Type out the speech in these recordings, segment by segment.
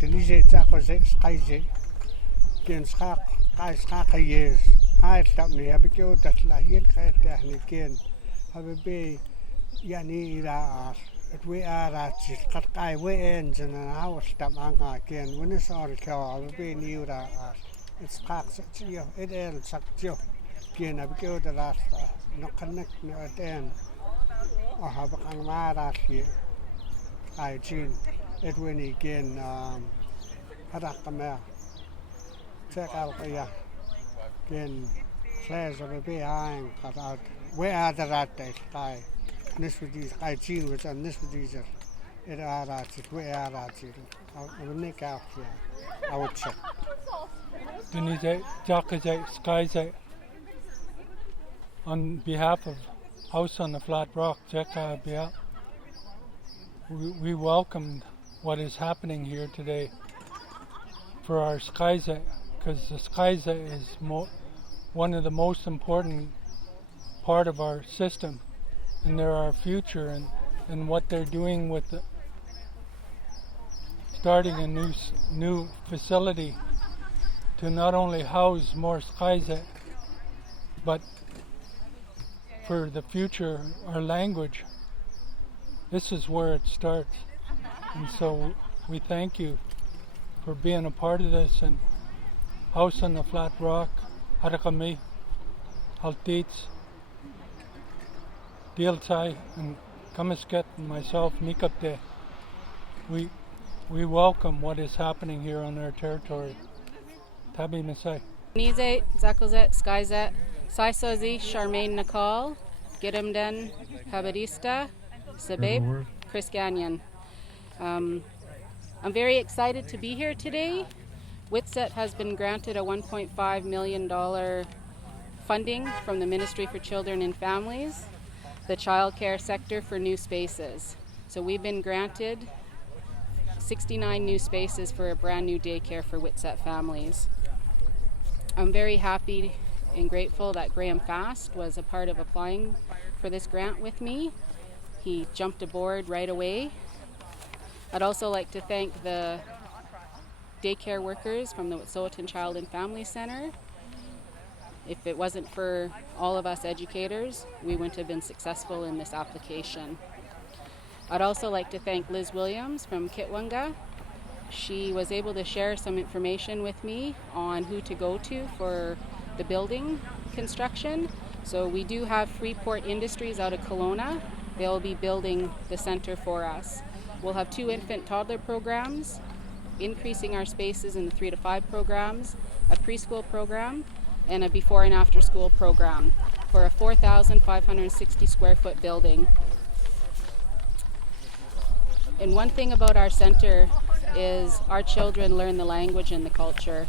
Denise Zakoze Skyze, Gen Skaka years, high Stamny, Abigail that La Hill again, have a bay Yani Ira. We are at Sky way ends and an hour stamp again. When it's all cow, I will be new that it's cocks at you, it ends suck you. Again, Abigail the last not connect at the end. I have a mad at you. I Jean, Edwin again, Hadakamel. Check out again, flares of a behind, cut out. Where are the rat day sky? This with these, I Jean was on this with these, it are at it, where are at it. I will make out here. I would check. Denise, Jack, Sky, on behalf of House on the Flat Rock, we welcomed what is happening here today for our Skyza, because the Skyza is one of the most important part of our system, and they're our future, and what they're doing with starting a new facility to not only house more Skyza, but for the future, our language. This is where it starts. And so we thank you for being a part of this. And House on the Flat Rock, Harakami, Haltits, Dieltai, and Kamisket, and myself, Mikapte, we welcome what is happening here on our territory. Tabi Masai. Nize, Zakozet, Skyzet, Saisozi, Charmaine Nicole, Gidimden, Habadista, Sabeb, Chris Gagnon. I'm very excited to be here today. Witset has been granted a $1.5 million funding from the Ministry for Children and Families, the child care sector, for new spaces. So we've been granted 69 new spaces for a brand new daycare for Witset families. I'm very happy and grateful that Graham Fast was a part of applying for this grant with me. He jumped aboard right away. I'd also like to thank the daycare workers from the Wet'suwet'en Child and Family Center. If it wasn't for all of us educators, we wouldn't have been successful in this application. I'd also like to thank Liz Williams from Kitwanga. She was able to share some information with me on who to go to for the building construction. So we do have Freeport Industries out of Kelowna. They'll be building the center for us. We'll have 2 infant toddler programs, increasing our spaces in the 3 to 5 programs, a preschool program, and a before and after school program for a 4,560 square foot building. And one thing about our center is our children learn the language and the culture.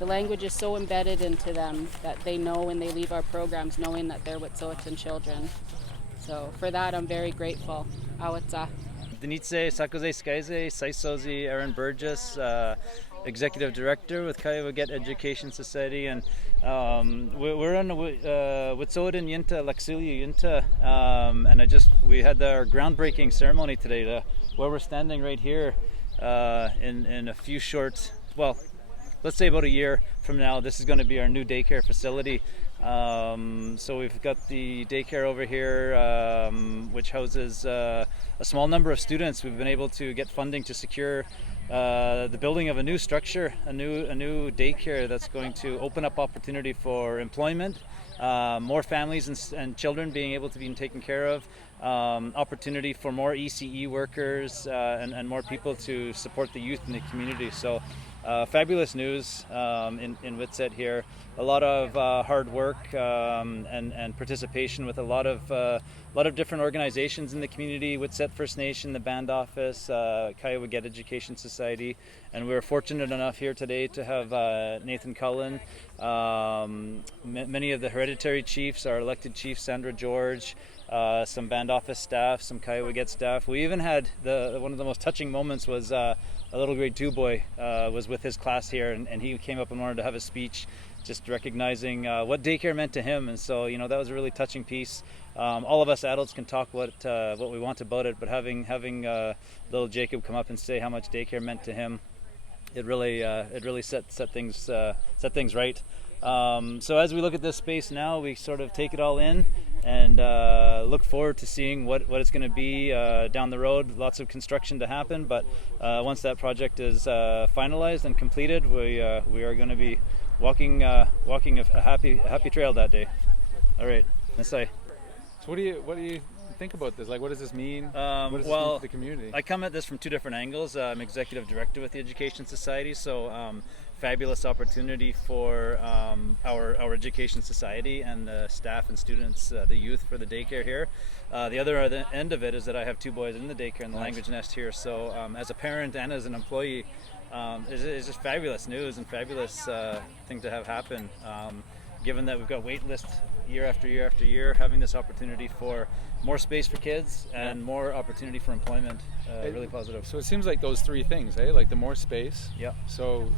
The language is so embedded into them that they know when they leave our programs, knowing that they're Wet'suwet'en children. So for that, I'm very grateful. Awatsa. Denise Sakoze Skyze, Saisozi Aaron Burgess, Executive Director with Kiowa Get Education Society, and we're on the Wet'suwet'en Yinta, Laksilia Yinta, and we had our groundbreaking ceremony today, where we're standing right here in a few short, well, let's say about a year from now. This is going to be our new daycare facility. So we've got the daycare over here, which houses a small number of students. We've been able to get funding to secure the building of a new structure, a new daycare that's going to open up opportunity for employment, more families and children being able to be taken care of, opportunity for more ECE workers and more people to support the youth in the community. So fabulous news in Witset here. A lot of hard work and participation with a lot of different organizations in the community. Witset First Nation, the Band Office, Kiowa Get Education Society, and we're fortunate enough here today to have Nathan Cullen, many of the hereditary chiefs, our elected chief Sandra George, some Band Office staff, some Kiowa Get staff. We even had one of the most touching moments was a little grade 2 boy was with his class here, and he came up and wanted to have a speech, just recognizing what daycare meant to him. And so, you know, that was a really touching piece. All of us adults can talk what we want about it, but having little Jacob come up and say how much daycare meant to him, it really set things right. So as we look at this space now, we sort of take it all in and look forward to seeing what it's going to be down the road. Lots of construction to happen, but once that project is finalized and completed, we are going to be walking a happy trail that day. All right, that's it. So what do you think about this? Like, what does this mean? What does this mean for the community? I come at this from two different angles. I'm executive director with the Education Society, so fabulous opportunity for our Education Society and the staff and students, the youth for the daycare here. The other end of it is that I have two boys in the daycare in the language nest here. So as a parent and as an employee, it's just fabulous news and fabulous thing to have happen. Given that we've got wait lists year after year after year, having this opportunity for more space for kids and more opportunity for employment, really positive. So it seems like those three things, eh? Like the more space. Yeah. So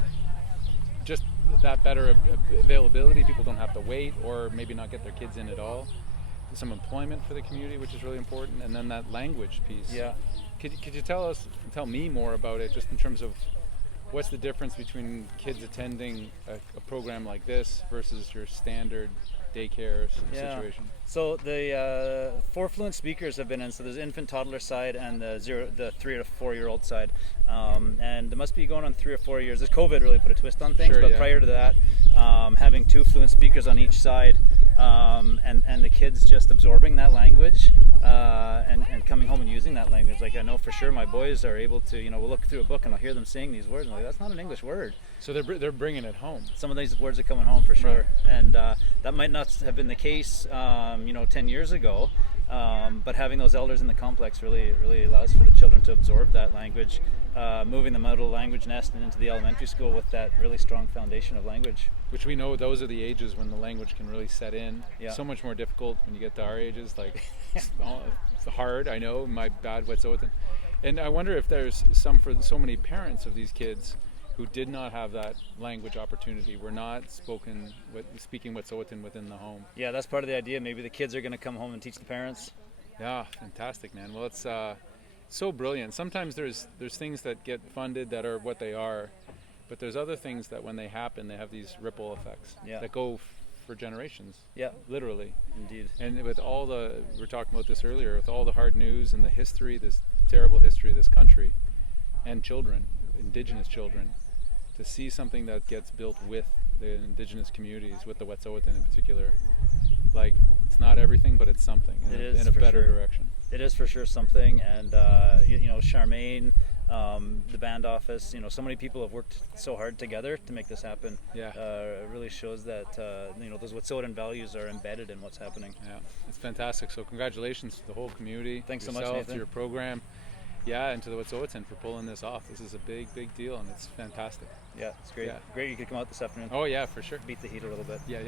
just that better availability, people don't have to wait or maybe not get their kids in at all. Some employment for the community, which is really important, and then that language piece. Yeah. Could you tell me more about it, just in terms of what's the difference between kids attending a program like this versus your standard daycare situation? So the 4 fluent speakers have been in. So there's infant toddler side and the 3 to 4 year old side, and it must be going on 3 or 4 years. This COVID really put a twist on things, but prior to that, having 2 fluent speakers on each side, and the kids just absorbing that language and coming home and using that language. Like, I know for sure my boys are able to, we'll look through a book and I'll hear them saying these words and I'm like, that's not an English word. So they're bringing it home. Some of these words are coming home for sure, and that might not have been the case 10 years ago, but having those elders in the complex really allows for the children to absorb that language, moving them out of the language nest and into the elementary school with that really strong foundation of language. Which we know those are the ages when the language can really set in. Yeah. So much more difficult when you get to our ages, like it's hard, I know, my bad Wet'suwet'en. And I wonder if there's for so many parents of these kids who did not have that language opportunity, were not speaking Wet'suwet'en within the home. Yeah, that's part of the idea. Maybe the kids are going to come home and teach the parents. Yeah, fantastic, man. Well, it's so brilliant. Sometimes there's things that get funded that are what they are, but there's other things that when they happen, they have these ripple effects that go for generations. Yeah, literally. Indeed. And with all we were talking about this earlier, with all the hard news and the history, this terrible history of this country, and children, Indigenous children, to see something that gets built with the Indigenous communities, with the Wet'suwet'en in particular, like, it's not everything, but it's something in a better direction. It is for sure something, and Charmaine, the band office, so many people have worked so hard together to make this happen. Yeah. It really shows that those Wet'suwet'en values are embedded in what's happening. Yeah, it's fantastic. So congratulations to the whole community. Thanks so much, Nathan. To your program. Yeah, and to the Wet'suwet'en for pulling this off. This is a big deal, and it's fantastic. Yeah, it's great. Yeah. Great you could come out this afternoon. Oh yeah, for sure. Beat the heat a little bit. Yeah.